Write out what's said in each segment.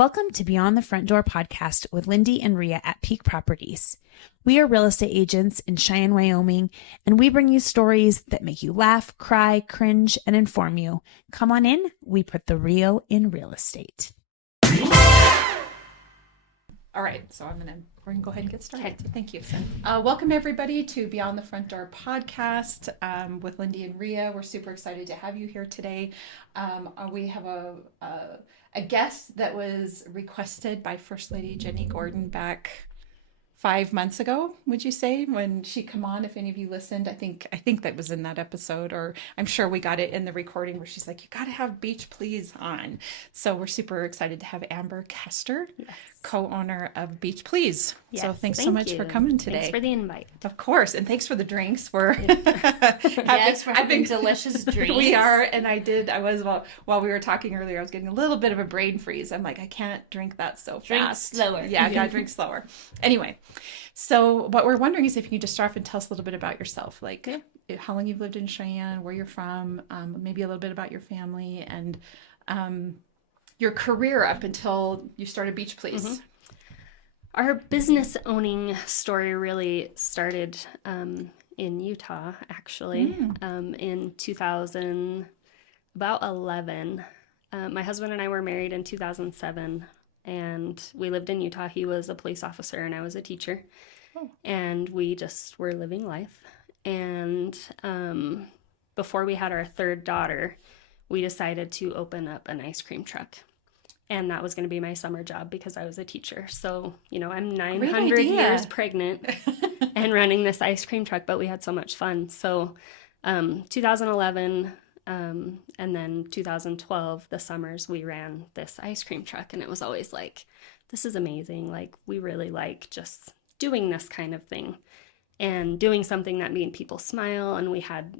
Welcome to Beyond the Front Door podcast with Lindee and Rhea at Peak Properties. We are real estate agents in Cheyenne, Wyoming, and we bring you stories that make you laugh, cry, cringe, and inform you. Come on in. We put the real in real estate. All right, so we're gonna go ahead and get started. Okay. Thank you. Welcome everybody to Beyond the Front Door podcast with Lindee and Rhea. We're super excited to have you here today. We have a guest that was requested by First Lady Jenny Gordon back 5 months ago, would you say, when she come on? If any of you listened, I think that was in that episode, or I'm sure we got it in the recording where she's like, you got to have Beach Please on. So we're super excited to have Amber Kester, yes, co-owner of Beach Please. Yes, so thanks so much for coming today. Thanks for the invite. Of course, and thanks for the drinks. We're having delicious drinks. We are, and while we were talking earlier, I was getting a little bit of a brain freeze. I'm like, I can't drink that so fast. Drink slower. Yeah, I gotta drink slower. Anyway, so what we're wondering is if you could just start off and tell us a little bit about yourself, like how long you've lived in Cheyenne, where you're from, maybe a little bit about your family, and your career up until you started Beach Please. Mm-hmm. Our business owning story really started in Utah, actually, in 2011. My husband and I were married in 2007, and we lived in Utah. He was a police officer, and I was a teacher. Oh. And we just were living life. And before we had our third daughter, we decided to open up an ice cream truck. And that was going to be my summer job because I was a teacher. So, I'm 900 years pregnant and running this ice cream truck, but we had so much fun. So 2011 and then 2012, the summers, we ran this ice cream truck. And it was always like, this is amazing. Like, we really like just doing this kind of thing and doing something that made people smile. And we had,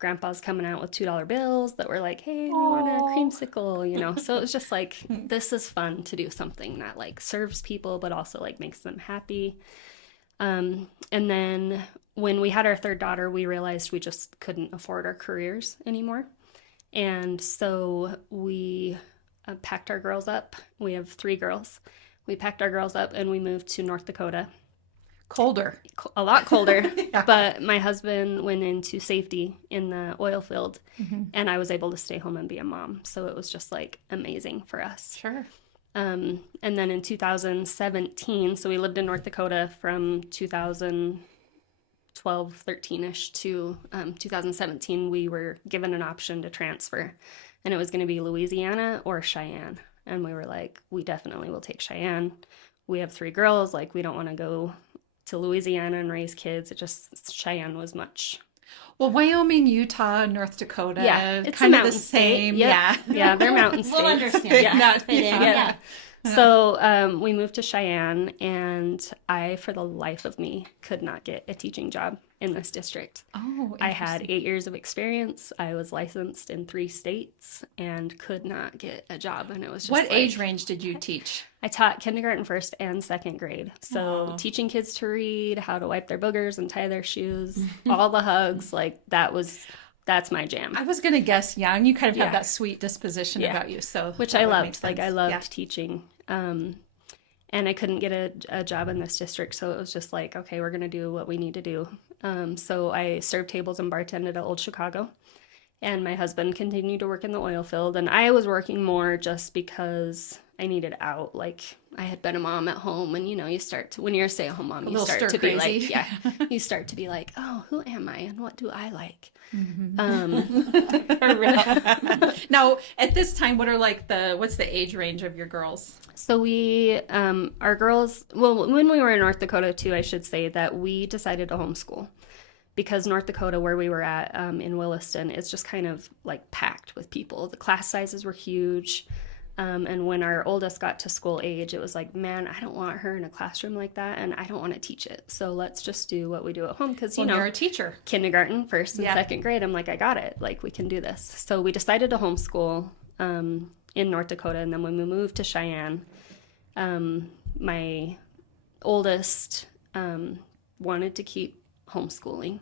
grandpas coming out with $2 bills that were like, hey, we want a creamsicle, So it was just like, this is fun to do something that like serves people, but also like makes them happy. And then when we had our third daughter, we realized we just couldn't afford our careers anymore. And so we packed our girls up. We have 3 girls. We packed our girls up and we moved to North Dakota. Colder. A lot colder. Yeah. But my husband went into safety in the oil field, and I was able to stay home and be a mom. So it was just like amazing for us. Sure. And then in 2017, so we lived in North Dakota from 2012, 13-ish to 2017, we were given an option to transfer, and it was going to be Louisiana or Cheyenne. And we were like, we definitely will take Cheyenne. We have 3 girls. Like, we don't want to go to Louisiana and raise kids. Cheyenne was much. Well, Wyoming, Utah, North Dakota, it's kind of the same. Yep. Yeah, they're mountain states. We'll understand. Yeah. So we moved to Cheyenne, and I, for the life of me, could not get a teaching job in this district. Oh, I had 8 years of experience. I was licensed in 3 states and could not get a job. And it was just What age range did you teach? I taught kindergarten, 1st, and 2nd grade. So teaching kids to read, how to wipe their boogers and tie their shoes, all the hugs, like that's my jam. I was going to guess young. You kind of have that sweet disposition about you. So which I loved. Like, I loved teaching. And I couldn't get a job in this district. So it was just like, okay, we're going to do what we need to do. So I served tables and bartended at Old Chicago. And my husband continued to work in the oil field. And I was working more just because I needed out. Like, I had been a mom at home, and you start to, when you're a stay-at-home mom, you start to be like, you start to be like, oh, who am I and what do I like? Now, at this time, what's the age range of your girls? So we, our girls, well, when we were in North Dakota too, I should say that we decided to homeschool. Because North Dakota, where we were at in Williston, is just kind of like packed with people. The class sizes were huge. And when our oldest got to school age, it was like, man, I don't want her in a classroom like that, and I don't want to teach it. So let's just do what we do at home. Because, you're a teacher. Kindergarten, 1st and 2nd grade, I'm like, I got it. Like, we can do this. So we decided to homeschool in North Dakota. And then when we moved to Cheyenne, my oldest wanted to keep homeschooling.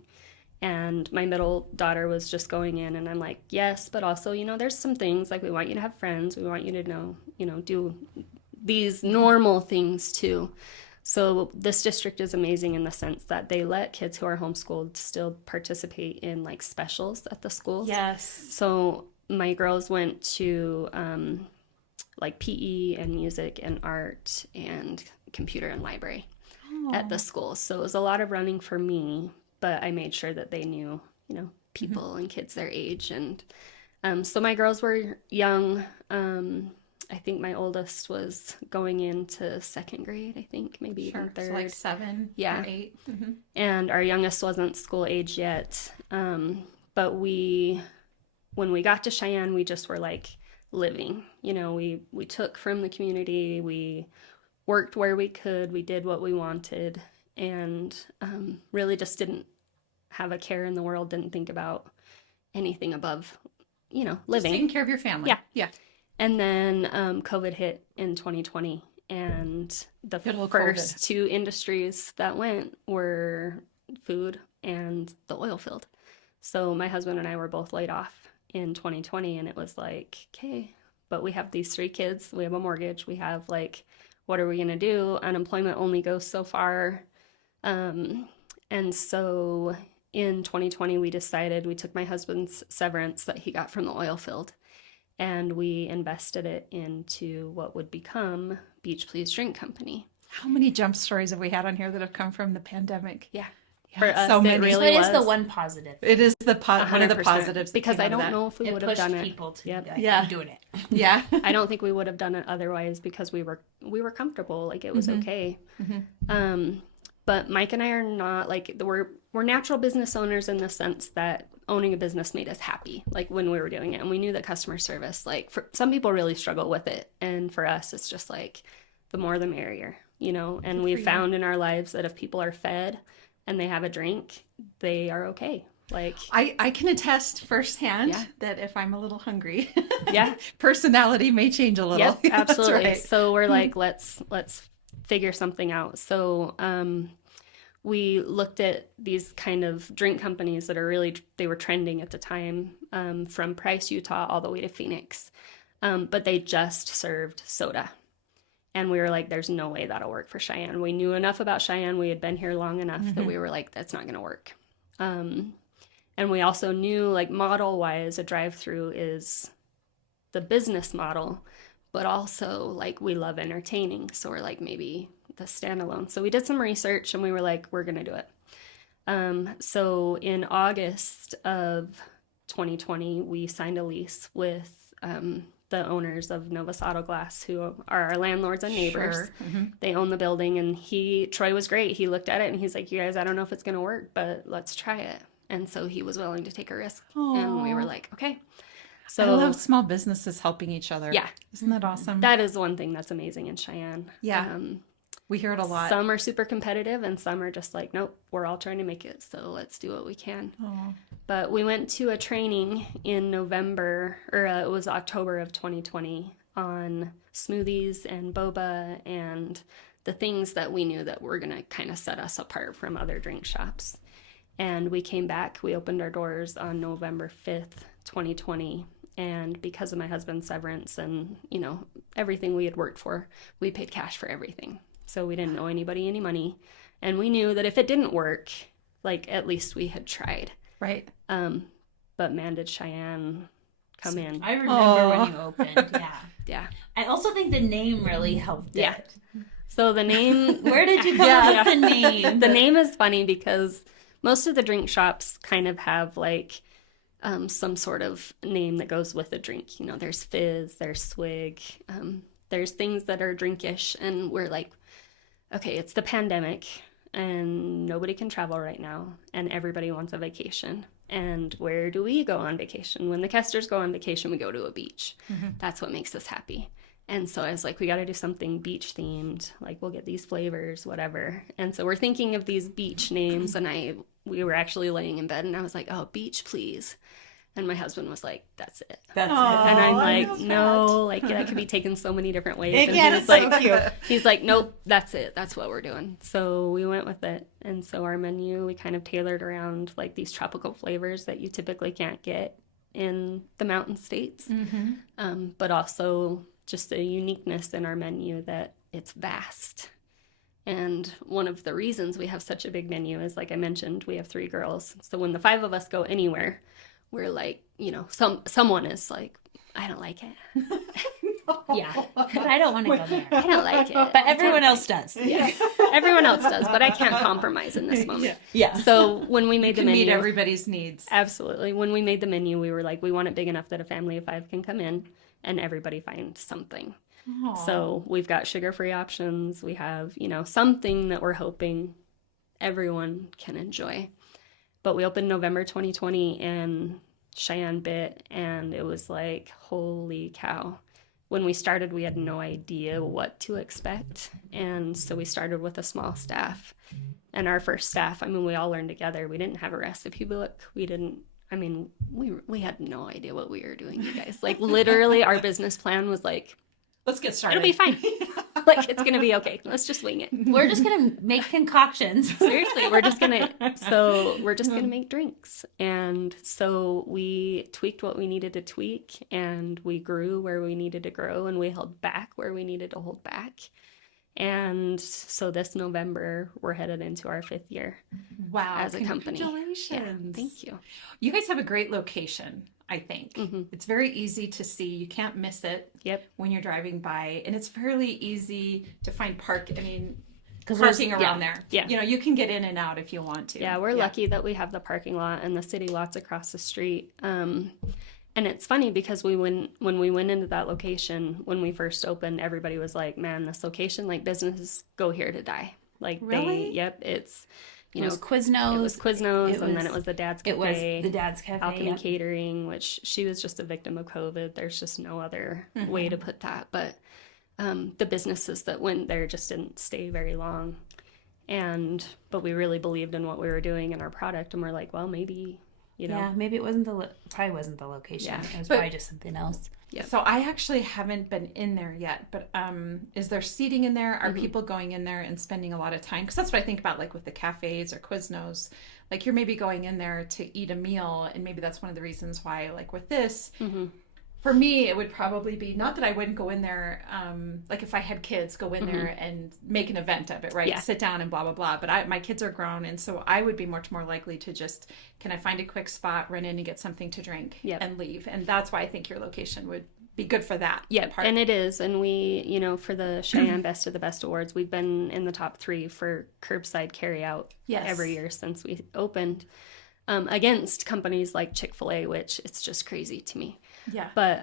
And my middle daughter was just going in, and I'm like, yes, but also, there's some things like we want you to have friends. We want you to know, do these normal things too. So this district is amazing in the sense that they let kids who are homeschooled still participate in like specials at the schools. Yes. So my girls went to like PE and music and art and computer and library at the schools. So it was a lot of running for me, but I made sure that they knew, people and kids their age. And so my girls were young. I think my oldest was going into second grade, I think, maybe even third. So like 7 or 8. Mm-hmm. And our youngest wasn't school age yet. But when we got to Cheyenne, we just were like living. We took from the community. We worked where we could. We did what we wanted. And really just didn't have a care in the world, didn't think about anything above, living. Just taking care of your family. Yeah. And then COVID hit in 2020, and the first two industries that went were food and the oil field. So my husband and I were both laid off in 2020, and it was like, okay, but we have these 3 kids, we have a mortgage, we have like, what are we going to do? Unemployment only goes so far. And so in 2020, we took my husband's severance that he got from the oil field, and we invested it into what would become Beach Please Drink Company. How many jump stories have we had on here that have come from the pandemic? Yeah. For us, so many. It really is the one positive. It is one of the positives. Because I don't know if we would have done it. People to doing it. Yeah. I don't think we would have done it otherwise because we were comfortable. Like it was okay. Mm-hmm. But Mike and I are not like we're natural business owners in the sense that owning a business made us happy, like when we were doing it. And we knew that customer service, like for some people really struggle with it. And for us, it's just like the more the merrier, and we've found in our lives that if people are fed and they have a drink, they are okay. Like I can attest firsthand that if I'm a little hungry, yeah, personality may change a little. Yep, absolutely. Right. So we're like, let's figure something out. So, we looked at these kind of drink companies that they were trending at the time, from Price, Utah, all the way to Phoenix. But they just served soda. And we were like, there's no way that'll work for Cheyenne. We knew enough about Cheyenne. We had been here long enough that we were like, that's not going to work. And we also knew like model-wise, a drive-through is the business model, but also like we love entertaining. So we're like, maybe the standalone. So we did some research and we were like, we're going to do it. So in August of 2020, we signed a lease with the owners of Novus Auto Glass, who are our landlords and neighbors. Sure. Mm-hmm. They own the building, and Troy was great. He looked at it and he's like, you guys, I don't know if it's going to work, but let's try it. And so he was willing to take a risk. Aww. And we were like, okay. So I love small businesses helping each other. Yeah. Isn't that awesome? That is one thing that's amazing in Cheyenne. Yeah. We hear it a lot. Some are super competitive and some are just like, nope, we're all trying to make it. So let's do what we can. Aww. But we went to a training in November, or it was October of 2020, on smoothies and boba and the things that we knew that were going to kind of set us apart from other drink shops. And we came back, we opened our doors on November 5th, 2020. And because of my husband's severance and, everything we had worked for, we paid cash for everything. So we didn't owe anybody any money. And we knew that if it didn't work, like at least we had tried. Right. But man, did Cheyenne come in. I remember when you opened. Yeah. Yeah. I also think the name really helped it. So the name. Where did you come up with the name? The name is funny because most of the drink shops kind of have like some sort of name that goes with a drink. There's fizz, there's swig, there's things that are drinkish, and we're like, okay, it's the pandemic and nobody can travel right now and everybody wants a vacation. And where do we go on vacation? When the Kesters go on vacation, we go to a beach. Mm-hmm. That's what makes us happy. And so I was like, we got to do something beach themed. Like we'll get these flavors, whatever. And so we're thinking of these beach names, and we were actually laying in bed and I was like, oh, beach, please. And my husband was like, that's it. That's it. And I'm like, no, like that could be taken so many different ways. And he was like, he's like, nope, that's it. That's what we're doing. So we went with it. And so our menu, we kind of tailored around like these tropical flavors that you typically can't get in the mountain states. Mm-hmm. But also just a uniqueness in our menu that it's vast. And one of the reasons we have such a big menu is, like I mentioned, we have 3 girls. So when the 5 of us go anywhere, we're like, you know, someone is like, I don't like it. Yeah, I don't want to go there. I don't like it. But everyone else does. Yeah, everyone else does, but I can't compromise in this moment. Yeah. So when we made the menu, meet everybody's needs. Absolutely. When we made the menu, we were like, we want it big enough that a family of 5 can come in and everybody find something. Aww. So we've got sugar-free options. We have, you know, something that we're hoping everyone can enjoy. But we opened November 2020 and Cheyenne bit, and it was like, holy cow. When we started, we had no idea what to expect. And so we started with a small staff. And our first staff, I mean, we all learned together. We didn't have a recipe book. We had no idea what we were doing, you guys. Like, literally, our business plan was like, let's get started. It'll be fine. Like, it's going to be okay. Let's just wing it. We're just going to make concoctions. Seriously, we're just going to make drinks. And so we tweaked what we needed to tweak, and we grew where we needed to grow, and we held back where we needed to hold back. And so this November, we're headed into our 5th year. Wow. As a company. Congratulations. Yeah, thank you. You guys have a great location, I think. Mm-hmm. It's very easy to see. You can't miss it. Yep. When you're driving by. And it's fairly easy to find parking around there. Yeah. You know, you can get in and out if you want to. Yeah, we're lucky that we have the parking lot and the city lots across the street. And it's funny because when we went into that location, when we first opened, everybody was like, man, this location, like, businesses go here to die. Like, really? It's, It was Quiznos. And then it was the Dad's Cafe. It was the Dad's Cafe. Alchemy Catering, which she was just a victim of COVID. There's just no other way to put that. But the businesses that went there just didn't stay very long. But we really believed in what we were doing and our product. And we're like, well, maybe, you know. Yeah, maybe it probably wasn't the location. Yeah. It was probably just something else. Yep. So I actually haven't been in there yet, but is there seating in there? Are people going in there and spending a lot of time? Because that's what I think about, like with the cafes or Quiznos. Like, you're maybe going in there to eat a meal, and maybe that's one of the reasons why, like with this, for me, it would probably be, not that I wouldn't go in there, like if I had kids, go in there and make an event of it, right? Yeah. Sit down and blah, blah, blah. But my kids are grown, and so I would be much more likely to just, can I find a quick spot, run in and get something to drink and leave? And that's why I think your location would be good for that. Yeah, and it is. And we, you know, for the Cheyenne Best of the Best Awards, we've been in the top 3 for curbside carryout every year since we opened, against companies like Chick-fil-A, which it's just crazy to me. Yeah. But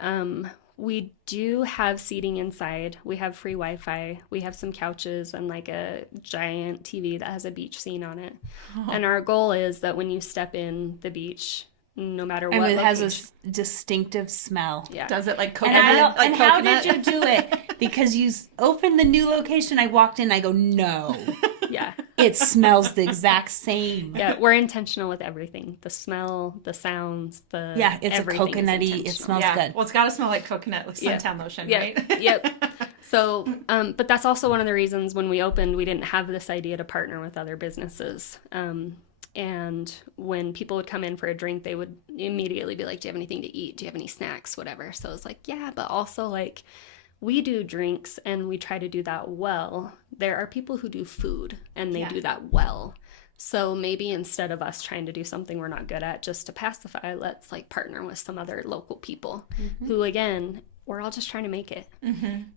we do have seating inside. We have free Wi-Fi. We have some couches and like a giant TV that has a beach scene on it. Oh. And our goal is that when you step in the beach, no matter what, it has a distinctive smell. Yeah. Does it like coconut? And how did you do it? Because you opened the new location. I walked in. I go, no. Yeah. It smells the exact same. Yeah, we're intentional with everything. The smell, the sounds, it's a coconutty. It smells good. Well, it's got to smell like coconut, like suntan lotion, right? Yep. So, but that's also one of the reasons when we opened, we didn't have this idea to partner with other businesses. And when people would come in for a drink, they would immediately be like, do you have anything to eat? Do you have any snacks? Whatever. So it's like, yeah, but also like, we do drinks and we try to do that well. There are people who do food and they do that well. So maybe instead of us trying to do something we're not good at just to pacify, let's like partner with some other local people who, again, we're all just trying to make it.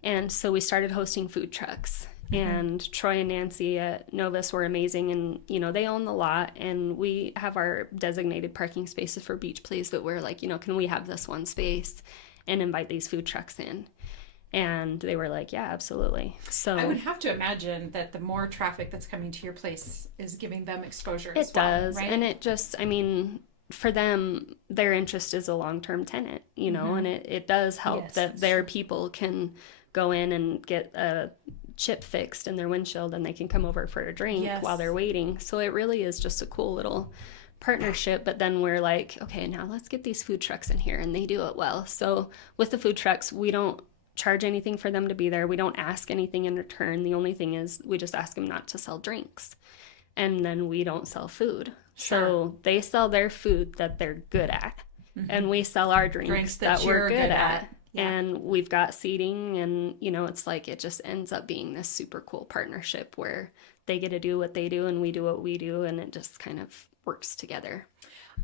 And so we started hosting food trucks. And Troy and Nancy at Novus were amazing, and you know, they own the lot, and we have our designated parking spaces for beach plays, but we're like, you know, can we have this one space and invite these food trucks in? And they were like, yeah, absolutely. So I would have to imagine that the more traffic that's coming to your place is giving them exposure as it well, does. right? And it just, I mean, for them, their interest is a long-term tenant, you know, and it does help that their people can go in and get a chip fixed in their windshield and they can come over for a drink while they're waiting. So it really is just a cool little partnership. But then we're like, okay, now let's get these food trucks in here, and they do it well. So with the food trucks, we don't charge anything for them to be there. We don't ask anything in return. The only thing is we just ask them not to sell drinks, and then we don't sell food. So they sell their food that they're good at, and we sell our drinks that we're good at. And we've got seating, and, you know, it's like it just ends up being this super cool partnership where they get to do what they do and we do what we do, and it just kind of works together.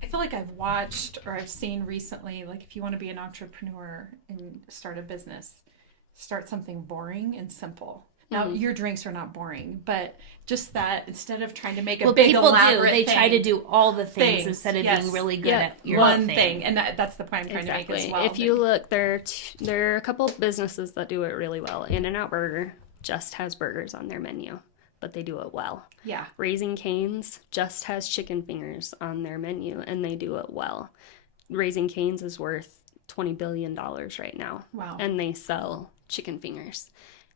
I feel like I've watched or I've seen recently, like if you want to be an entrepreneur and start a business, start something boring and simple. Now, your drinks are not boring, but just that instead of trying to make a big elaborate They thing, try to do all the things instead of being really good at your one thing. And that's the point I'm trying to make as well. If you look, there are a couple of businesses that do it really well. In-N-Out Burger just has burgers on their menu, but they do it well. Yeah. Raising Cane's just has chicken fingers on their menu, and they do it well. Raising Cane's is worth $20 billion right now. Wow. And they sell chicken fingers.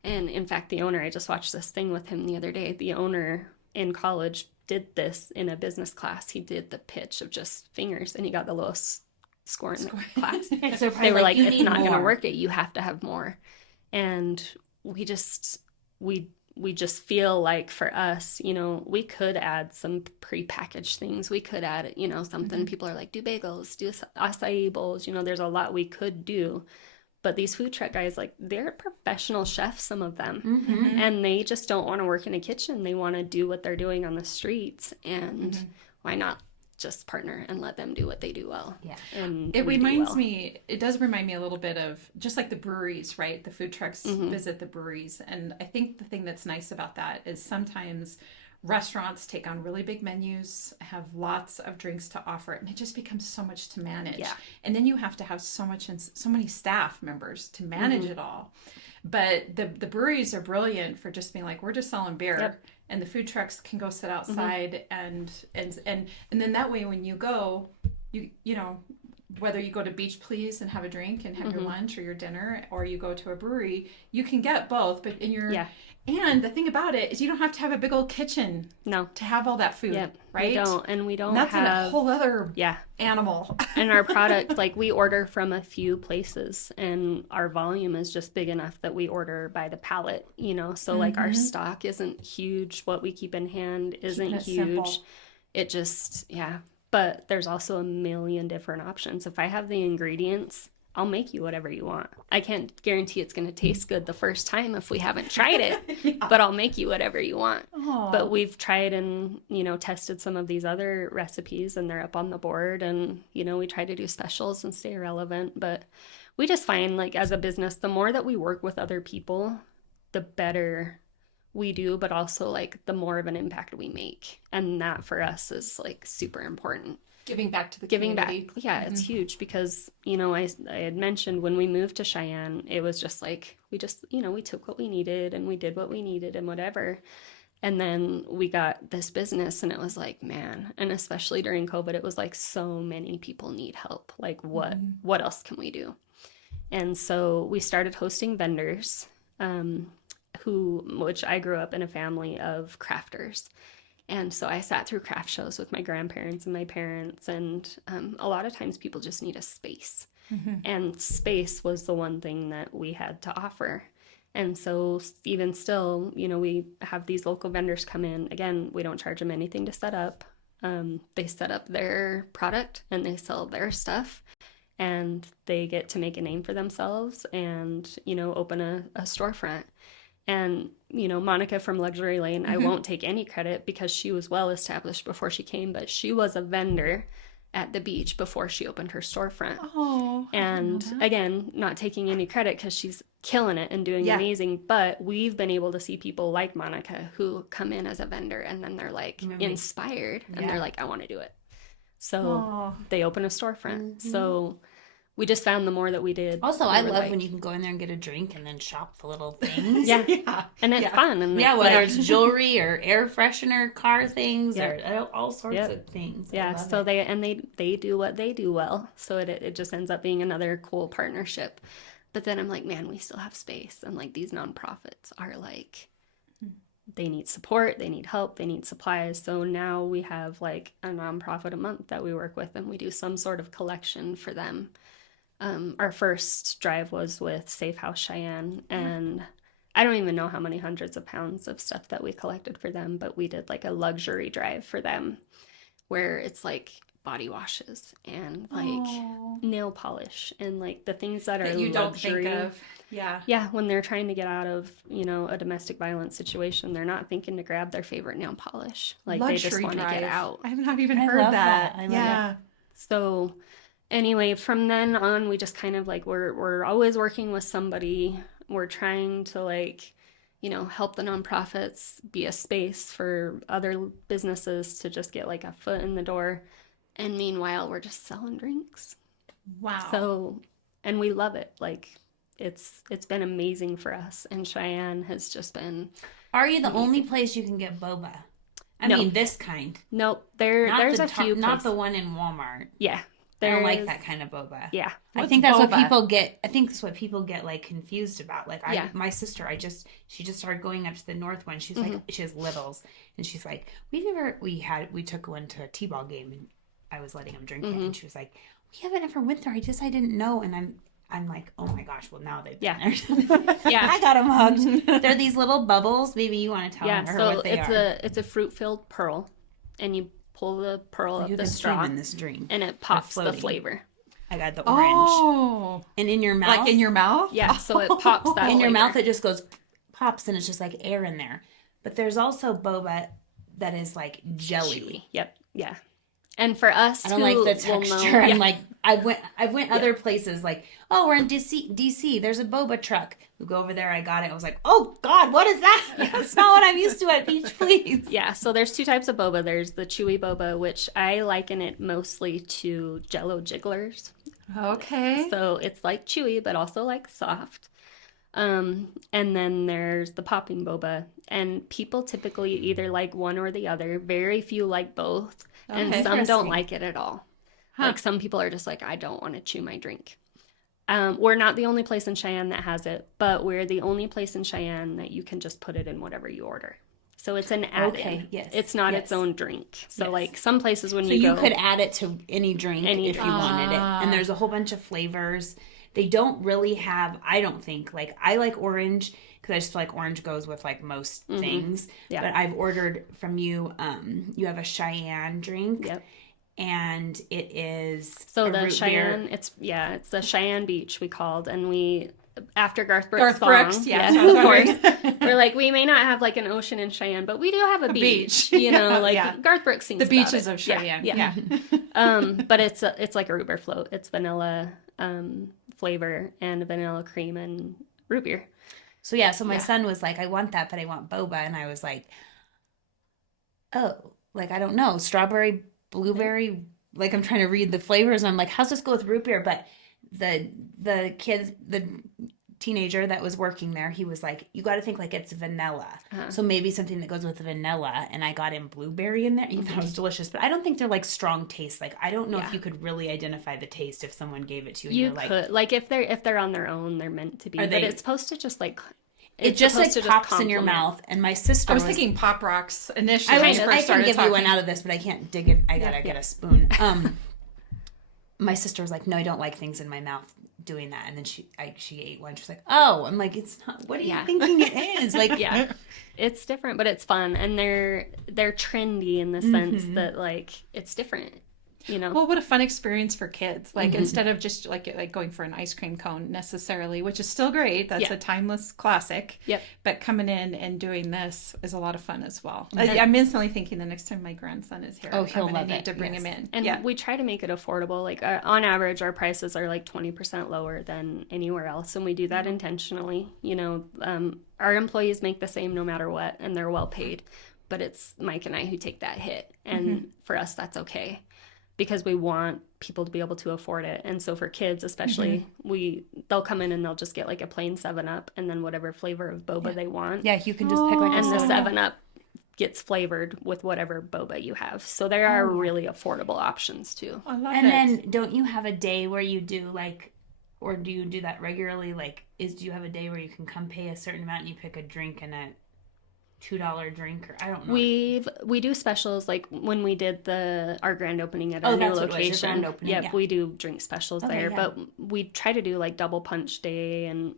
And in fact, the owner, I just watched this thing with him the other day. The owner in college did this in a business class. He did the pitch of just fingers, and he got the lowest score in the class. So they were like, it's not going to work. You have to have more. And we just feel like for us, you know, we could add some prepackaged things. We could add, you know, something. People are like, do bagels, do acai bowls. You know, there's a lot we could do. But these food truck guys, like, they're professional chefs, some of them. And they just don't want to work in a kitchen. They want to do what they're doing on the streets. And why not just partner and let them do what they do well? Yeah. And it reminds me, it does remind me a little bit of just like the breweries, right? The food trucks visit the breweries. And I think the thing that's nice about that is sometimes restaurants take on really big menus, have lots of drinks to offer, and it just becomes so much to manage. Yeah. And then you have to have so many staff members to manage it all. But the breweries are brilliant for just being like, we're just selling beer. Yep. And the food trucks can go sit outside and then that way when you go, you know, whether you go to Beach Please and have a drink and have your lunch or your dinner, or you go to a brewery, you can get both. But and the thing about it is you don't have to have a big old kitchen to have all that food, right? We don't. And we don't that's have... a whole other animal. And our product, like, we order from a few places, and our volume is just big enough that we order by the pallet, you know? So, like, our stock isn't huge. What we keep in hand isn't huge. Simple. It just, But there's also a million different options. If I have the ingredients, I'll make you whatever you want. I can't guarantee it's going to taste good the first time if we haven't tried it, but I'll make you whatever you want. Aww. But we've tried and, you know, tested some of these other recipes, and they're up on the board, and, you know, we try to do specials and stay relevant. But we just find, like, as a business, the more that we work with other people, the better we do, but also, like, the more of an impact we make. And that for us is, like, super important. Giving back to the community. It's huge because, you know, I had mentioned when we moved to Cheyenne, it was just like, we just, you know, we took what we needed and we did what we needed and whatever. And then we got this business, and it was like, man, and especially during COVID, it was like so many people need help. Like, what else can we do? And so we started hosting vendors, which I grew up in a family of crafters. And so I sat through craft shows with my grandparents and my parents, and a lot of times people just need a space. And space was the one thing that we had to offer. And so even still, you know, we have these local vendors come in. Again, we don't charge them anything to set up. They set up their product and they sell their stuff, and they get to make a name for themselves and, you know, open a storefront. And, you know, Monica from Luxury Lane, I won't take any credit because she was well established before she came, but she was a vendor at the beach before she opened her storefront. Oh, and again, not taking any credit because she's killing it and doing amazing, but we've been able to see people like Monica who come in as a vendor, and then they're like inspired and they're like, I want to do it. So they open a storefront. So we just found the more that we did. Also, I love when you can go in there and get a drink and then shop the little things. And it's fun. And whether it's jewelry or air freshener, car things, or all sorts of things. So they do what they do well. So it just ends up being another cool partnership. But then I'm like, man, we still have space. And like these nonprofits are like, they need support, they need help, they need supplies. So now we have like a nonprofit a month that we work with, and we do some sort of collection for them. Our first drive was with Safe House Cheyenne, and I don't even know how many hundreds of pounds of stuff that we collected for them, but we did like a luxury drive for them where it's like body washes and like nail polish and like the things that are you don't luxury. think of. Yeah. Yeah, when they're trying to get out of, a domestic violence situation, they're not thinking to grab their favorite nail polish. Like Luxury they just want to get out. I've not even I heard love that. that. I love yeah. it. So anyway, from then on, we just kind of like, we're always working with somebody. We're trying to like, help the nonprofits be a space for other businesses to just get like a foot in the door. And meanwhile, we're just selling drinks. Wow. So, and we love it. Like it's been amazing for us. And Cheyenne has just been. Are you the only place you can get boba? I mean, this kind. Nope. There's a few. Not the one in Walmart. Yeah. I don't like that kind of boba. Yeah. I think that's what people get. I think that's what people get like confused about. Like my sister, she just started going up to the north one. She's like, she has littles, and she's like, we took one to a t-ball game, and I was letting him drink it, and she was like, we haven't ever went there. I didn't know, and I'm like, oh my gosh, well now they've been there. Yeah, I got them hooked. They're these little bubbles. Maybe you want to tell her what they are. It's a fruit-filled pearl, and you pull the pearl up the straw in this drink, and it pops the flavor. I got the orange. And in your mouth, like in your mouth, yeah. So it pops that in flavor. your mouth. It just goes pops, and it's just like air in there. But there's also boba that is like jelly. Chewy. Yep. Yeah. And for us, I don't like the texture. I'm like, I went other places. Like, oh, we're in DC. There's a boba truck. We go over there. I got it. I was like, oh God, what is that? That's not what I'm used to at Beach Please. Yeah. So there's two types of boba. There's the chewy boba, which I liken it mostly to Jello jigglers. Okay. So it's like chewy, but also like soft. And then there's the popping boba, and people typically either like one or the other. Very few like both. And some don't like it at all. Like some people are just like, I don't want to chew my drink. We're not the only place in Cheyenne that has it, but we're the only place in Cheyenne that you can just put it in whatever you order. So it's an add-in. Okay, yes. It's not its own drink. So like some places when you go. So you could add it to any drink if you wanted it. And there's a whole bunch of flavors. They don't really have, I don't think, like I like orange because I just feel like orange goes with like most things. Yeah. But I've ordered from you, you have a Cheyenne drink. Yep. And it is the Cheyenne, it's the Cheyenne Beach we called, and we after Garth Brooks' song, yes, of course, we're like, we may not have like an ocean in Cheyenne, but we do have a beach. Garth Brooks sings the beaches about it. of Cheyenne. Yeah. But it's like a root beer float. It's vanilla flavor and vanilla cream and root beer. So my son was like, I want that, but I want boba, and I was like, oh, like I don't know, strawberry, blueberry. Like I'm trying to read the flavors, and I'm like, how's this go with root beer? But the kid, the teenager that was working there, he was like, you got to think like it's vanilla. So maybe something that goes with vanilla. And I got in blueberry in there. He thought it was delicious, but I don't think they're like strong taste. Like I don't know if you could really identify the taste if someone gave it to you. And you could like if they're on their own, they're meant to be. But it's supposed to just like. It just like pops in your mouth. And my sister I was thinking Pop Rocks initially. I can give you one out of this, but I can't dig it. I gotta get a spoon. My sister was like, no, I don't like things in my mouth doing that. And then she ate one. She's like, oh, I'm like, it's not, what are you thinking it is? Like, it's different, but it's fun. And they're trendy in the sense that like, it's different. Well, what a fun experience for kids. Like instead of just like going for an ice cream cone necessarily, which is still great. That's a timeless classic. Yep. But coming in and doing this is a lot of fun as well. I'm instantly thinking the next time my grandson is here, I'm going to need to bring him in. And we try to make it affordable. Like on average, our prices are like 20% lower than anywhere else. And we do that intentionally. Our employees make the same no matter what, and they're well paid. But it's Mike and I who take that hit. And for us, that's okay. Because we want people to be able to afford it. And so for kids especially, they'll come in and they'll just get like a plain 7-Up and then whatever flavor of boba they want. Yeah, you can just pick like and the 7-Up gets flavored with whatever boba you have. So there are really affordable options too. I love and then don't you have a day where you do like, or do you do that regularly? Like, do you have a day where you can come pay a certain amount and you pick a drink and $2 drink, or I don't know. We do specials, like when we did our grand opening at our new that's location. What it was, your grand opening. Yep, we do drink specials there, yeah. but we try to do like double punch day, and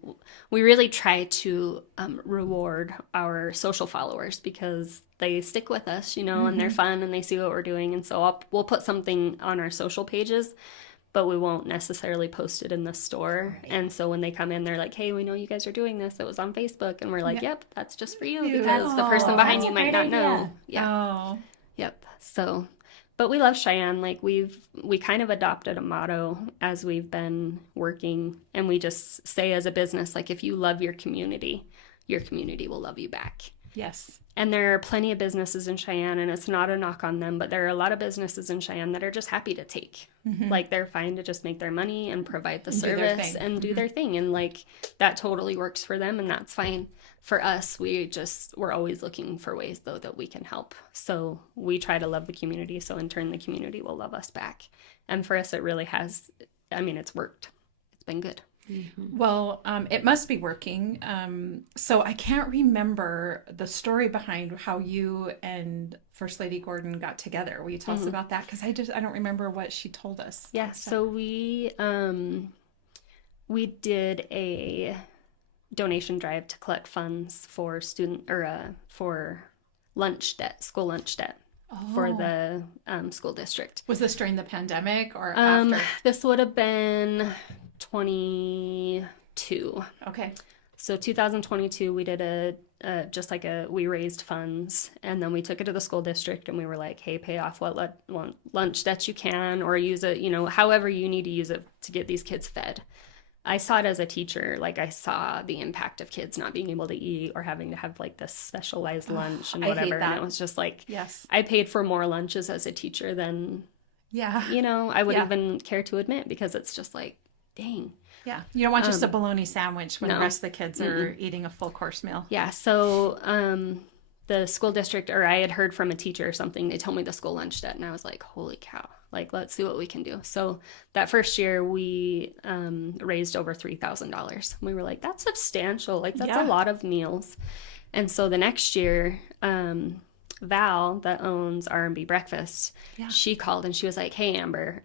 we really try to reward our social followers because they stick with us, and they're fun and they see what we're doing, and so we'll put something on our social pages, but we won't necessarily post it in the store. Right. And so when they come in, they're like, hey, we know you guys are doing this. It was on Facebook. And we're like, yep, that's just for you because the person behind you might not know. Yeah. Oh. Yep. So, but we love Cheyenne. Like we kind of adopted a motto as we've been working. And we just say as a business, like, if you love your community will love you back. Yes. And there are plenty of businesses in Cheyenne, and it's not a knock on them, but there are a lot of businesses in Cheyenne that are just happy to take. Mm-hmm. Like, they're fine to just make their money and provide the service and do their thing. And, like, that totally works for them, and that's fine. For us, we're always looking for ways, though, that we can help. So we try to love the community, so in turn, the community will love us back. And for us, it really has, it's worked. It's been good. Mm-hmm. Well, it must be working. So I can't remember the story behind how you and First Lady Gordon got together. Will you tell us about that? Because I don't remember what she told us. Yeah. So we did a donation drive to collect funds for for lunch debt, school lunch debt. For the school district. Was this during the pandemic or after? This would have been 22. Okay. So 2022, we did we raised funds, and then we took it to the school district, and we were like, hey, pay off what lunch that you can, or use it, however you need to use it to get these kids fed. I saw it as a teacher, like I saw the impact of kids not being able to eat or having to have like this specialized lunch and whatever. And it was just like, yes, I paid for more lunches as a teacher than, I would even care to admit, because it's just like, dang. Yeah. You don't want just a bologna sandwich when the rest of the kids are eating a full course meal. Yeah. So, the school district, or I had heard from a teacher or something, they told me the school lunch debt, and I was like, holy cow, like, let's see what we can do. So that first year we raised over $3,000. We were like, that's substantial. Like, that's a lot of meals. And so the next year, Val, that owns R&B Breakfast, she called and she was like, hey, Amber,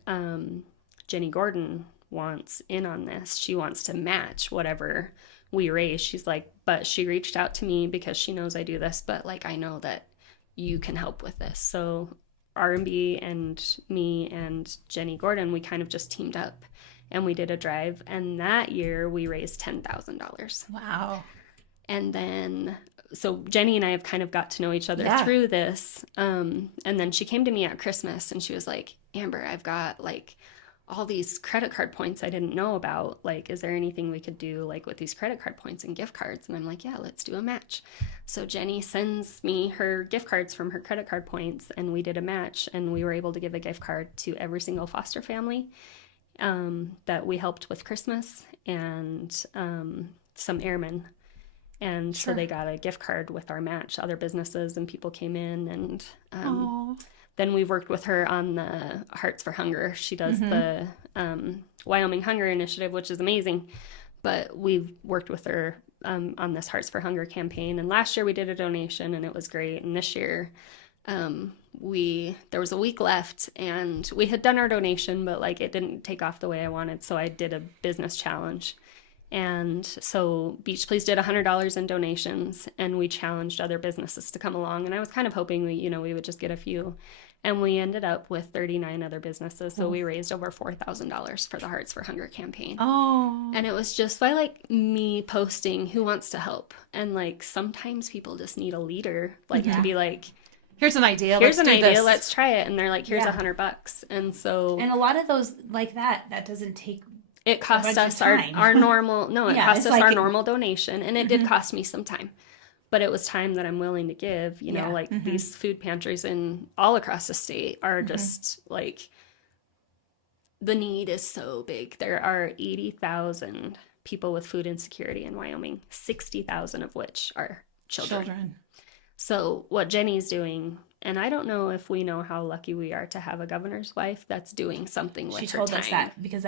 Jenny Gordon wants in on this. She wants to match whatever we raise. She's like, but she reached out to me because she knows I do this, but like, I know that you can help with this. So R&B and me and Jenny Gordon, we kind of just teamed up and we did a drive. And that year we raised $10,000. Wow. And then, so Jenny and I have kind of got to know each other through this. And then she came to me at Christmas and she was like, Amber, I've got like all these credit card points I didn't know about. Like, is there anything we could do like with these credit card points and gift cards? And I'm like, yeah, let's do a match. So Jenny sends me her gift cards from her credit card points, and we did a match, and we were able to give a gift card to every single foster family that we helped with Christmas, and some airmen. And so they got a gift card with our match. Other businesses and people came in, and then we worked with her on the Hearts for Hunger. She does the Wyoming Hunger Initiative, which is amazing. But we've worked with her on this Hearts for Hunger campaign. And last year we did a donation, and it was great. And this year there was a week left, and we had done our donation, but like it didn't take off the way I wanted. So I did a business challenge. And so Beach Please did $100 in donations, and we challenged other businesses to come along. And I was kind of hoping we would just get a few. And we ended up with 39 other businesses. So we raised over $4,000 for the Hearts for Hunger campaign. Oh. And it was just by like me posting who wants to help. And like sometimes people just need a leader, like to be like, here's an idea. Let's try it. And they're like, here's $100. And so. And a lot of those like that doesn't take. It cost us our normal, cost us our normal donation, and it did cost me some time, but it was time that I'm willing to give, these food pantries all across the state are just like, the need is so big. There are 80,000 people with food insecurity in Wyoming, 60,000 of which are children. So what Jenny's doing, and I don't know if we know how lucky we are to have a governor's wife that's doing something with her time. She told us that because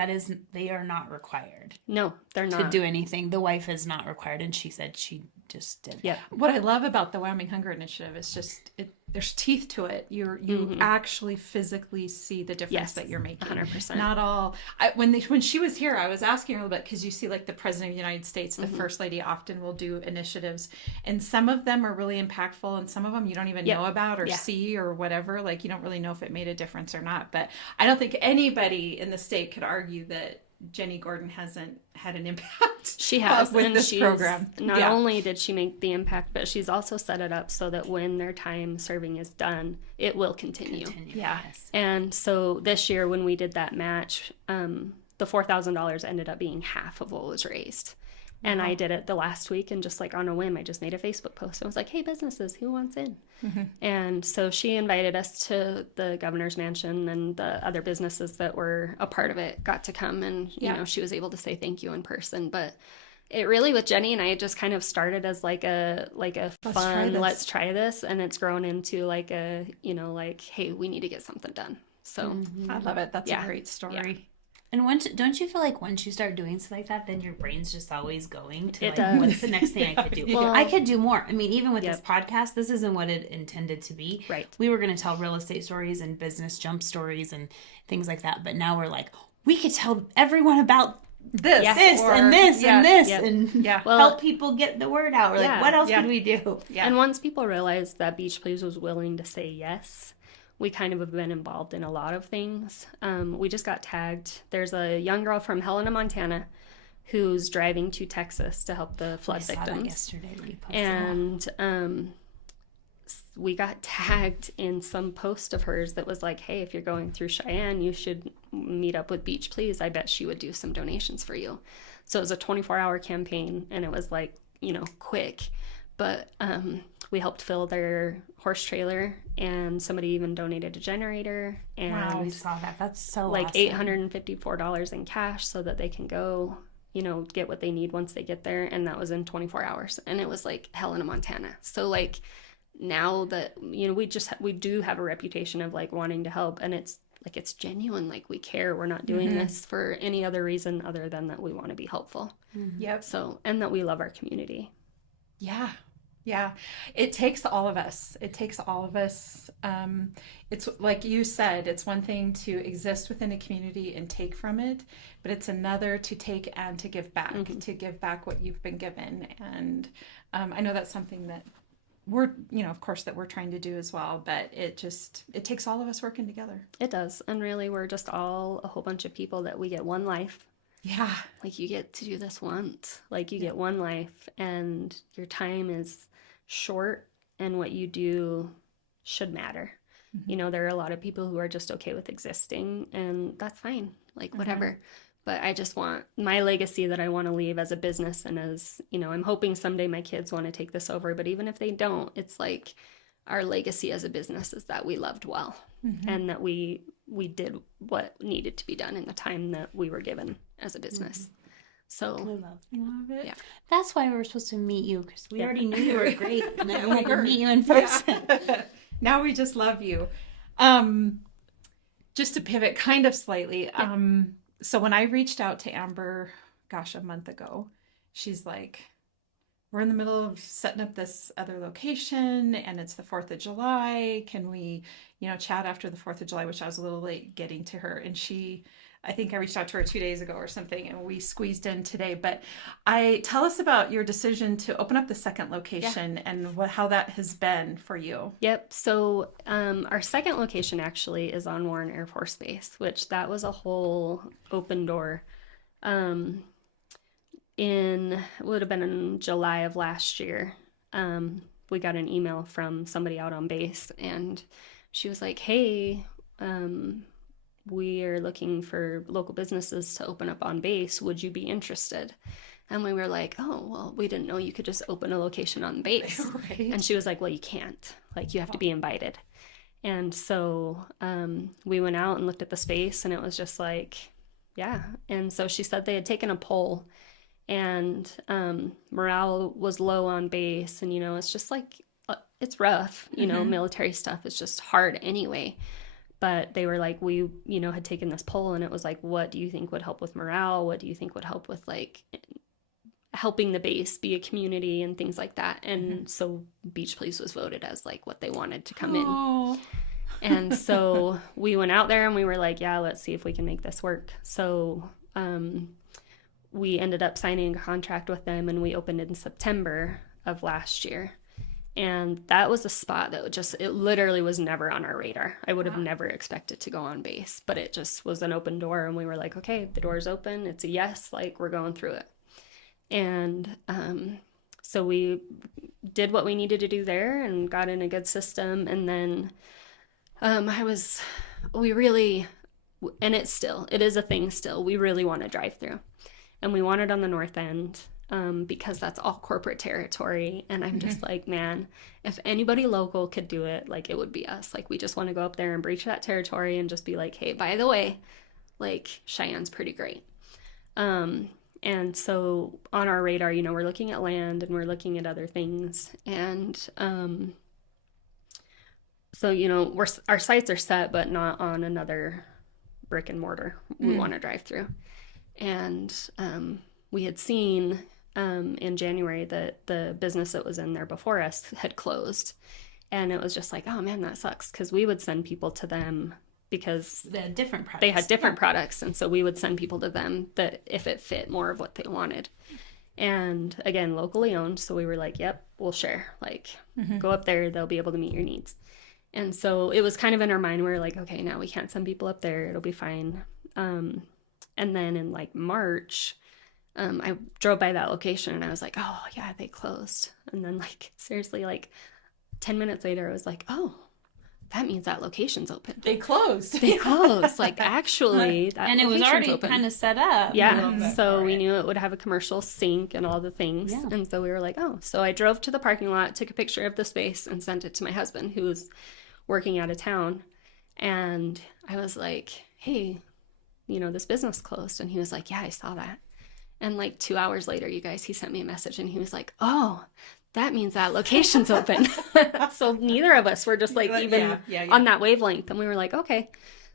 they are not required. No, they're not. To do anything. The wife is not required, and she said she just did. Yep. What I love about the Wyoming Hunger Initiative is just there's teeth to it. You actually physically see the difference that you're making. 100%. Not all. When she was here, I was asking her a little bit, because you see, like, the President of the United States, the First Lady often will do initiatives, and some of them are really impactful, and some of them you don't even know about or see or whatever. Like, you don't really know if it made a difference or not. But I don't think anybody in the state could argue that Jenny Gordon hasn't had an impact. She has with and this program. Not only did she make the impact, but she's also set it up so that when their time serving is done, it will continue. Yeah. And so this year when we did that match, the $4,000 ended up being half of what was raised. And I did it the last week, and just like on a whim, I just made a Facebook post. I was like, hey, businesses, who wants in? And so she invited us to the governor's mansion, and the other businesses that were a part of it got to come, and, you know, she was able to say thank you in person. But it really, with Jenny and I, it just kind of started as like a fun, let's try this. And it's grown into like a, you know, like, hey, we need to get something done. So I love it. That's a great story. Yeah. And don't you feel like once you start doing stuff like that, then your brain's just always going to, It like, does. what's the next thing I could do? Well, I could do more. I mean, even with this podcast, this isn't what it intended to be. Right. We were going to tell real estate stories and business jump stories and things like that. But now we're like, we could tell everyone about this and this and help people get the word out. We're like, what else could we do? Yeah. And once people realized that Beach Please was willing to say yes, we kind of have been involved in a lot of things. We just got tagged. There's a young girl from Helena, Montana, who's driving to Texas to help the flood victims. Saw that yesterday when you posted and we got tagged in some post of hers that was like, hey, if you're going through Cheyenne, you should meet up with Beach Please. I bet she would do some donations for you. So it was a 24-hour campaign, and it was like, you know, quick. But we helped fill their horse trailer, and somebody even donated a generator. And wow, we saw that. That's so like awesome. $854 in cash so that they can go, you know, get what they need once they get there. And that was in 24 hours. And it was like Helena, Montana. So like now that, you know, we do have a reputation of like wanting to help, and it's like, it's genuine. Like, we care. We're not doing this for any other reason other than that we want to be helpful. Yep. So, and that we love our community. Yeah. Yeah. It takes all of us. It takes all of us. It's like you said, it's one thing to exist within a community and take from it, but it's another to take and to give back, to give back what you've been given. And I know that's something that we're, you know, of course, that we're trying to do as well, but it takes all of us working together. It does. And really, we're just all a whole bunch of people that we get one life. Yeah. Like, you get to do this once. Like, you get one life, and your time is short, and what you do should matter. You know, there are a lot of people who are just okay with existing, and that's fine. Like, whatever. But I just want my legacy that I want to leave as a business, and as, you know, I'm hoping someday my kids want to take this over. But even if they don't, it's like our legacy as a business is that we loved well, and that we did what needed to be done in the time that we were given as a business. So I love it. Yeah. That's why we were supposed to meet you, because we already knew you were great, and then we had to meet you in person. Now we just love you. Just to pivot kind of slightly. So when I reached out to Amber, gosh, a month ago, she's like, we're in the middle of setting up this other location, and it's the 4th of July. Can we, you know, chat after the 4th of July, which I was a little late getting to her. And I think I reached out to her 2 days ago or something, and we squeezed in today. But tell us about your decision to open up the second location and how that has been for you. Yep. So our second location actually is on Warren Air Force Base, which that was a whole open door. It would have been in July of last year. We got an email from somebody out on base, and she was like, hey, we are looking for local businesses to open up on base. Would you be interested? And we were like, oh, well, we didn't know you could just open a location on base. Right. And she was like, well, you can't. Like, you have to be invited. And so we went out and looked at the space, and it was just like, yeah. And so she said they had taken a poll, and morale was low on base. And, you know, it's just like, it's rough, you know, military stuff is just hard anyway. But they were like, we, you know, had taken this poll, and it was like, what do you think would help with morale? What do you think would help with, like, helping the base be a community and things like that. And so Beach Please was voted as like what they wanted to come in. And so we went out there and we were like, yeah, let's see if we can make this work. So we ended up signing a contract with them, and we opened in September of last year. And that was a spot that it literally was never on our radar. I would have never expected to go on base, but it just was an open door, and we were like, okay, the door's open. It's a yes, like we're going through it. And so we did what we needed to do there and got in a good system. And then it is a thing still. We really want to drive through, and we want it on the north end. Because that's all corporate territory. And I'm just like, man, if anybody local could do it, like it would be us. Like we just want to go up there and breach that territory and just be like, hey, by the way, like Cheyenne's pretty great. And so on our radar, we're looking at land and we're looking at other things. And so, our sights are set, but not on another brick and mortar. We want to drive through. And we had seen in January that the business that was in there before us had closed. And it was just like, oh man, that sucks. Because we would send people to them because they had different products. They had different products. And so we would send people to them that if it fit more of what they wanted. And again, locally owned. So we were like, yep, we'll share. Like, go up there. They'll be able to meet your needs. And so it was kind of in our mind. We were like, okay, now we can't send people up there. It'll be fine. And then in like March, I drove by that location and I was like, oh yeah, they closed. And then like, seriously, like 10 minutes later, I was like, oh, that means that location's open. They closed. Like actually, that and it was already kind of set up. Yeah. So we knew it would have a commercial sink and all the things. Yeah. And so we were like, oh, so I drove to the parking lot, took a picture of the space and sent it to my husband who's working out of town. And I was like, hey, this business closed. And he was like, yeah, I saw that. And like 2 hours later, you guys, he sent me a message and he was like, oh, that means that location's open. So neither of us were just like even on that wavelength. And we were like, okay.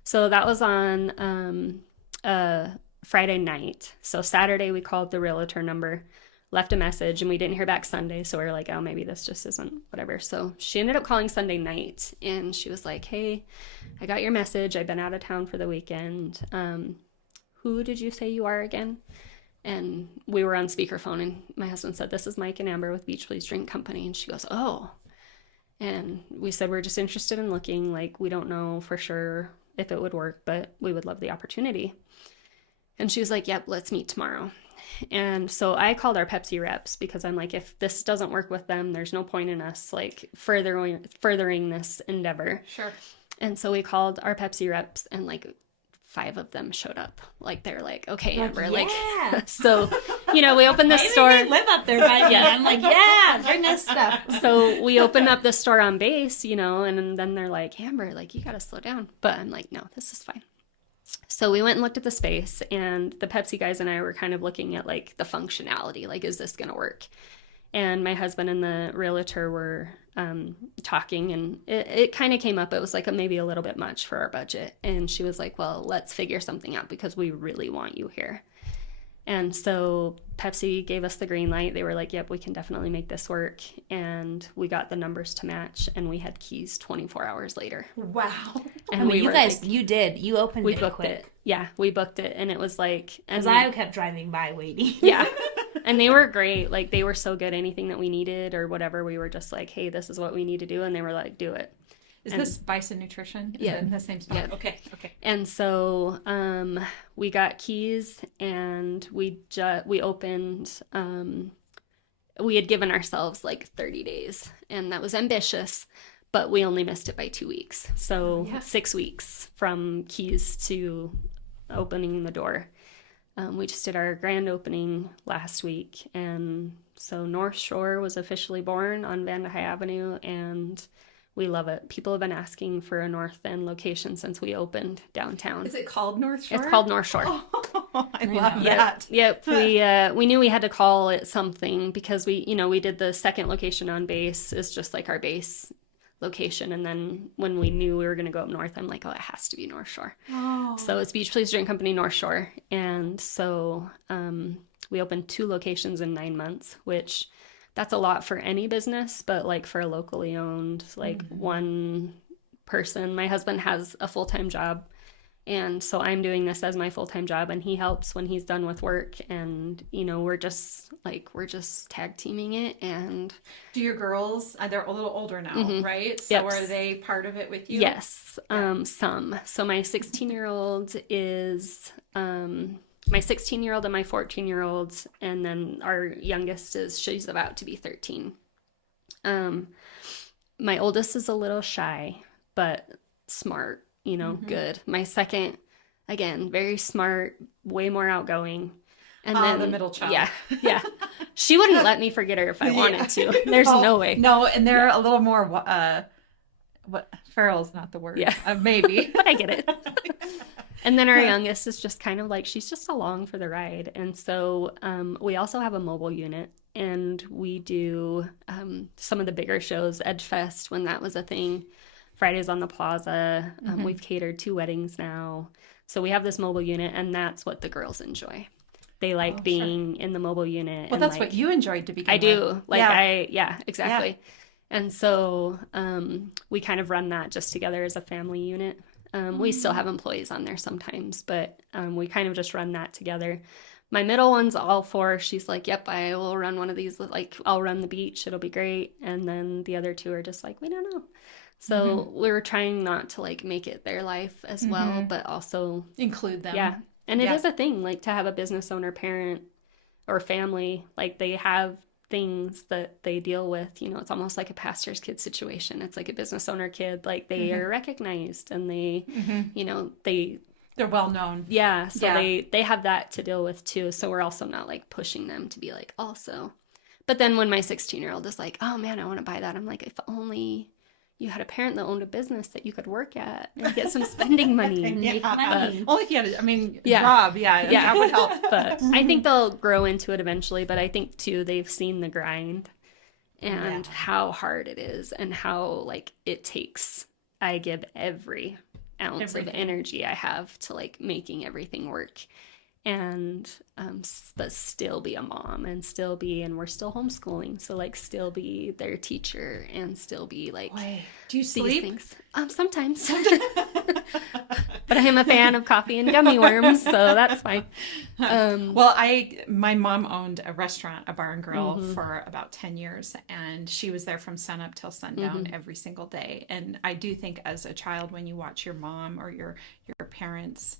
So that was on Friday night. So Saturday we called the realtor number, left a message, and we didn't hear back Sunday. So we were like, oh, maybe this just isn't whatever. So she ended up calling Sunday night and she was like, hey, I got your message. I've been out of town for the weekend. Who did you say you are again? And we were on speakerphone and my husband said, this is Mike and Amber with Beach Please Drink Company. And she goes, oh. And we said, we're just interested in looking. Like, we don't know for sure if it would work, but we would love the opportunity. And she was like, yep, let's meet tomorrow. And so I called our Pepsi reps because I'm like, if this doesn't work with them, there's no point in us like furthering this endeavor. Sure. And so we called our Pepsi reps and like 5 of them showed up. Like they're like, okay, Amber, like so we opened the store. They live up there by I'm like, yeah, bring this stuff. So we opened up the store on base, and then they're like, Amber, like you gotta slow down. But I'm like, no, this is fine. So we went and looked at the space, and the Pepsi guys and I were kind of looking at like the functionality, like is this gonna work? And my husband and the realtor were talking, and it kind of came up. It was like maybe a little bit much for our budget. And she was like, well, let's figure something out because we really want you here. And so Pepsi gave us the green light. They were like, yep, we can definitely make this work. And we got the numbers to match, and we had keys 24 hours later. Wow. And you guys, like, you opened we it booked quick. it. Yeah, we booked it. And it was like, because I kept driving by waiting. Yeah. And they were great. Like they were so good. Anything that we needed or whatever, we were just like, hey, this is what we need to do. And they were like, do it. Is this Bison Nutrition? Is it in the same spot? Yeah. Okay. And so we got keys and we opened, we had given ourselves like 30 days, and that was ambitious, but we only missed it by 2 weeks. So 6 weeks from keys to opening the door. We just did our grand opening last week. And so North Shore was officially born on Vandehigh Avenue, and we love it. People have been asking for a North End location since we opened downtown. Is it called North Shore? It's called North Shore. Oh, I love that. Yep. We knew we had to call it something because we did the second location on base. It's just like our base location. And then when we knew we were going to go up north, I'm like, oh, it has to be North Shore. Oh. So it's Beach Please Drink Company North Shore. And so we opened 2 locations in 9 months, which that's a lot for any business, but like for a locally owned, like one person, my husband has a full-time job. And so I'm doing this as my full-time job, and he helps when he's done with work. And, you know, we're just tag teaming it. And do your girls, they're a little older now, right? So are they part of it with you? Yes, some. So my 16-year-old is my 16-year-old and my 14-year-old, and then our youngest she's about to be 13. My oldest is a little shy, but smart, you know, good. My second, again, very smart, way more outgoing. And then the middle child. Yeah. She wouldn't let me forget her if I wanted to. There's no way. No, and they're a little more, feral's not the word. Yeah. Maybe. But I get it. And then our youngest is just kind of like, she's just along for the ride. And so we also have a mobile unit, and we do some of the bigger shows, Edge Fest, when that was a thing, Fridays on the Plaza. We've catered 2 weddings now. So we have this mobile unit, and that's what the girls enjoy. They like being in the mobile unit. Well, that's what you enjoyed to begin with. I do. Exactly. Yeah. And so we kind of run that just together as a family unit. We still have employees on there sometimes, but we kind of just run that together. My middle one's all for, she's like, yep, I will run one of these. Like, I'll run the beach. It'll be great. And then the other 2 are just like, we don't know. So we were trying not to like make it their life as well, but also include them. Yeah. And it is a thing, like, to have a business owner, parent, or family, like, they have things that they deal with. You know, it's almost like a pastor's kid situation. It's like a business owner kid, like, they are recognized, and they, you know, they're well known. Yeah. So they have that to deal with too. So we're also not like pushing them to be like, also. But then when my 16-year-old is like, oh man, I want to buy that, I'm like, if only you had a parent that owned a business that you could work at and get some spending money. And make money. Only if you had, job, that would help. But I think they'll grow into it eventually. But I think, too, they've seen the grind and how hard it is, and how, like, it takes, I give every ounce of energy I have to, like, making everything work. And but still be a mom, and we're still homeschooling, so like still be their teacher, and still be like, do you sleep? Things. Sometimes. But I am a fan of coffee and gummy worms, so that's fine. Well, my mom owned a restaurant, a bar and grill, for about 10 years, and she was there from sun up till sundown every single day. And I do think, as a child, when you watch your mom or your parents,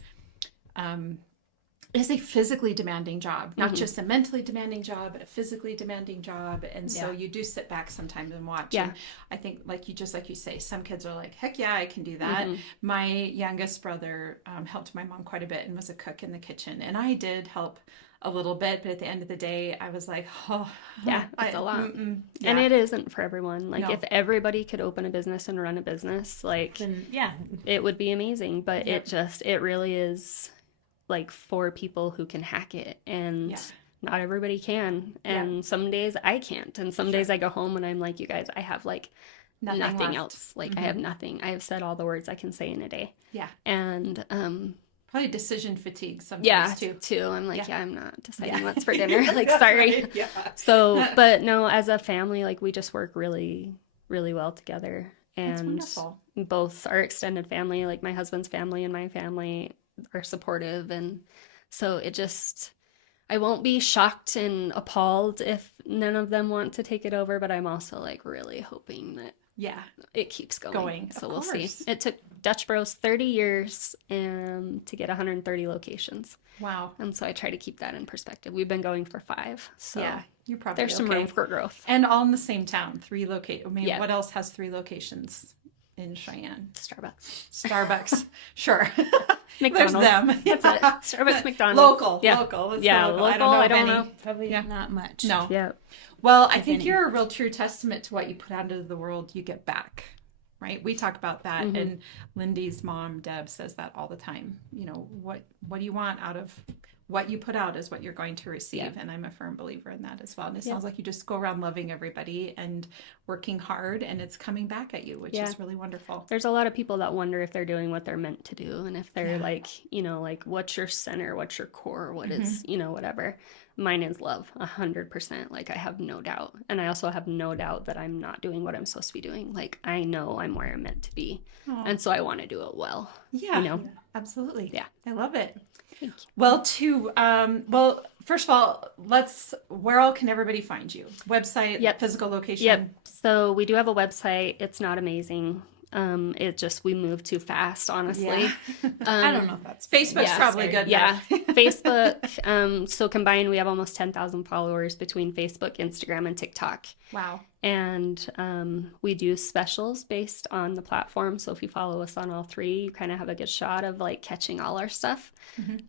it is a physically demanding job, not just a mentally demanding job, but a physically demanding job. And so you do sit back sometimes and watch. Yeah. And I think, like you say, some kids are like, heck yeah, I can do that. My youngest brother helped my mom quite a bit and was a cook in the kitchen. And I did help a little bit, but at the end of the day, I was like, it's a lot. And it isn't for everyone. Like, if everybody could open a business and run a business, like, then, it would be amazing. But it really is, like, for people who can hack it, and not everybody can. And some days I can't, and some days I go home and I'm like, you guys, I have like nothing else. Like, I have nothing. I have said all the words I can say in a day. Yeah. And probably decision fatigue sometimes too. I'm like, I'm not deciding what's for dinner. Like, sorry. So, but no, as a family, like, we just work really, really well together. And both our extended family, like my husband's family and my family, are supportive. And so it just, I won't be shocked and appalled if none of them want to take it over, but I'm also like really hoping that it keeps going. So we'll see. It took Dutch Bros 30 years to get 130 locations. Wow. And so I try to keep that in perspective. We've been going for 5. So you're probably there's some room for growth. And all in the same town, 3 locations. I mean, what else has 3 locations in Cheyenne? Starbucks. Sure. McDonald's. There's them. That's it. Starbucks, McDonald's. Local. Local. I don't know. Probably not much. No. Yeah. Well, I think you're a real true testament to what you put out into the world, you get back. Right? We talk about that, and Lindee's mom, Deb, says that all the time. You know, what do you want out of what you put out is what you're going to receive. And I'm a firm believer in that as well. And it sounds like you just go around loving everybody and working hard, and it's coming back at you, which is really wonderful. There's a lot of people that wonder if they're doing what they're meant to do. And if they're like, you know, like, what's your center? What's your core? What is, you know, whatever. Mine is love, 100%. Like, I have no doubt. And I also have no doubt that I'm not doing what I'm supposed to be doing. Like, I know I'm where I'm meant to be. Aw. And so I want to do it well. Yeah, You know? absolutely. Yeah. I love it. Thank you. Well, first of all, where all can everybody find you? Website, Yep. physical location? Yep. So we do have a website. It's not amazing. We moved too fast, honestly. Yeah. I don't know if that's Facebook's probably good. Yeah. Facebook. So combined, we have almost 10,000 followers between Facebook, Instagram, and TikTok. Wow. And we do specials based on the platform. So if you follow us on all three, you kind of have a good shot of like catching all our stuff.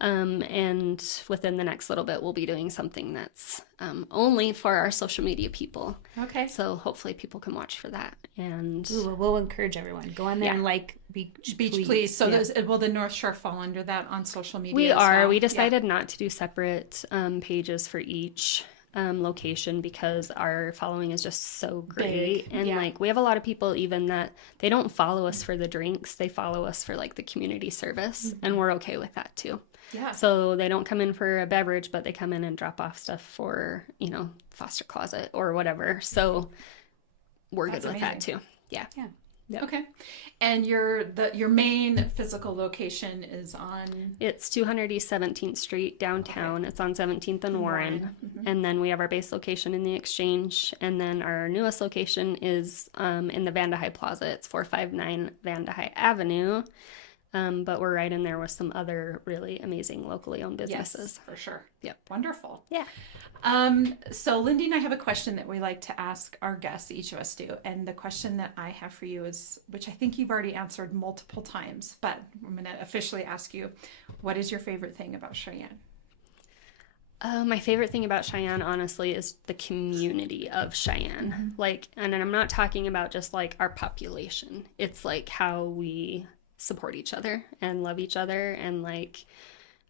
And within the next little bit, we'll be doing something that's only for our social media people. Okay. So hopefully people can watch for that. And We'll encourage everyone. Go on there and like Beach Please. So will the North Shore fall under that on social media? we as are. well? We decided not to do separate pages for each location because our following is just so great. Big. And Yeah. like we have a lot of people even that they don't follow us for the drinks. They follow us for like the community service. And we're okay with that too. Yeah. So they don't come in for a beverage, but they come in and drop off stuff for, foster closet or whatever. So we're That's good with that amazing. too. Yeah. Yep. Okay. And your main physical location is on It's 200 East 17th Street downtown. It's on 17th and Warren. And then we have our base location in the Exchange. And then our newest location is in the Vanda High Plaza. It's 459 Vanda High Avenue. But we're right in there with some other really amazing locally owned businesses. Yes, for sure. Yep. Wonderful. Yeah. So Lindee and I have a question that we like to ask our guests, each of us do. And the question that I have for you is, which I think you've already answered multiple times, but I'm going to officially ask you, what is your favorite thing about Cheyenne? My favorite thing about Cheyenne, honestly, is the community of Cheyenne. Like, and I'm not talking about just like our population. It's like how we support each other and love each other and like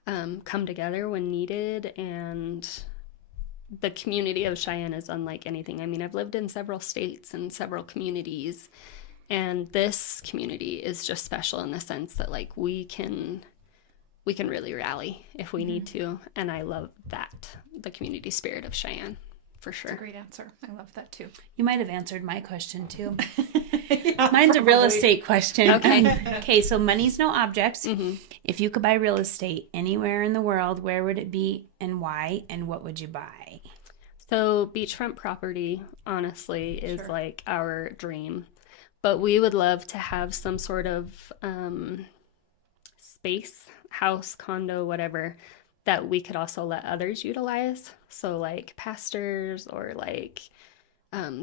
come together when needed. And the community of Cheyenne is unlike anything. I mean, I've lived in several states and several communities, and this community is just special in the sense that like we can really rally if we need to. And I love that, the community spirit of Cheyenne, for sure. That's a great answer. I love that too. You might have answered my question too. Yeah, Mine's a real probably. estate question. Okay. Okay, so money's no object. If you could buy real estate anywhere in the world, where would it be and why? And what would you buy? So beachfront property, honestly, is Sure. like our dream. But we would love to have some sort of space, house, condo, whatever, that we could also let others utilize. So like pastors or like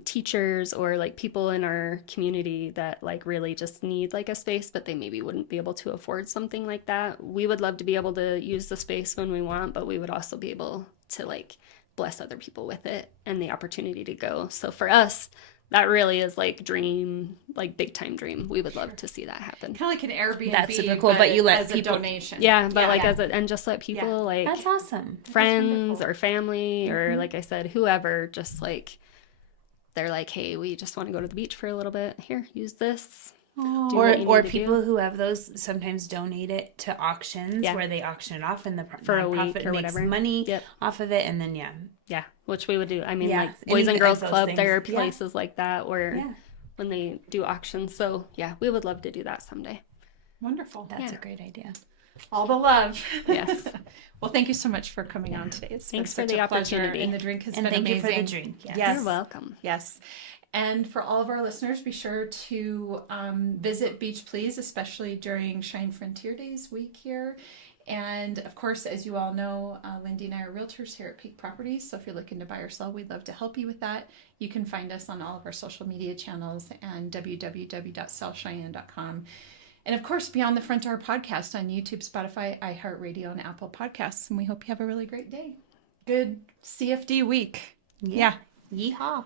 teachers or like people in our community that like really just need like a space, but they maybe wouldn't be able to afford something like that. We would love to be able to use the space when we want, but we would also be able to like bless other people with it and the opportunity to go. So for us, that really is like dream, like big time dream. We would love to see that happen. Kind of like an Airbnb, That's super cool, but you let as people- a donation. Yeah, but Yeah. like Yeah. and just let people like That's awesome. friends or family or like I said, whoever, just like they're like, hey, we just want to go to the beach for a little bit. Here, use this. Do what you Or need to people do. who have those sometimes donate it to auctions Yeah. where they auction it off and the For a week nonprofit or makes whatever. money Yep. off of it, and then Yeah, which we would do. I mean, Yeah, like Boys any and Girls of those Club, there are things. Yeah. places like that where Yeah. when they do auctions. So yeah, we would love to do that someday. Wonderful. that's Yeah. a great idea. All the love. Yes. Well, thank you so much for coming on today. It's Thanks been for such the a pleasure, opportunity. and the drink has And been thank amazing. you for the drink. Yes. Yes. You're welcome. Yes. And for all of our listeners, be sure to visit Beach Please, especially during Shine Frontier Days week here. And of course, as you all know, Lindee and I are realtors here at Peak Properties. So if you're looking to buy or sell, we'd love to help you with that. You can find us on all of our social media channels and www.sellcheyenne.com. And of course, Beyond the Front Door podcast on YouTube, Spotify, iHeartRadio, and Apple Podcasts. And we hope you have a really great day. Good CFD week. Yeah. Yeehaw.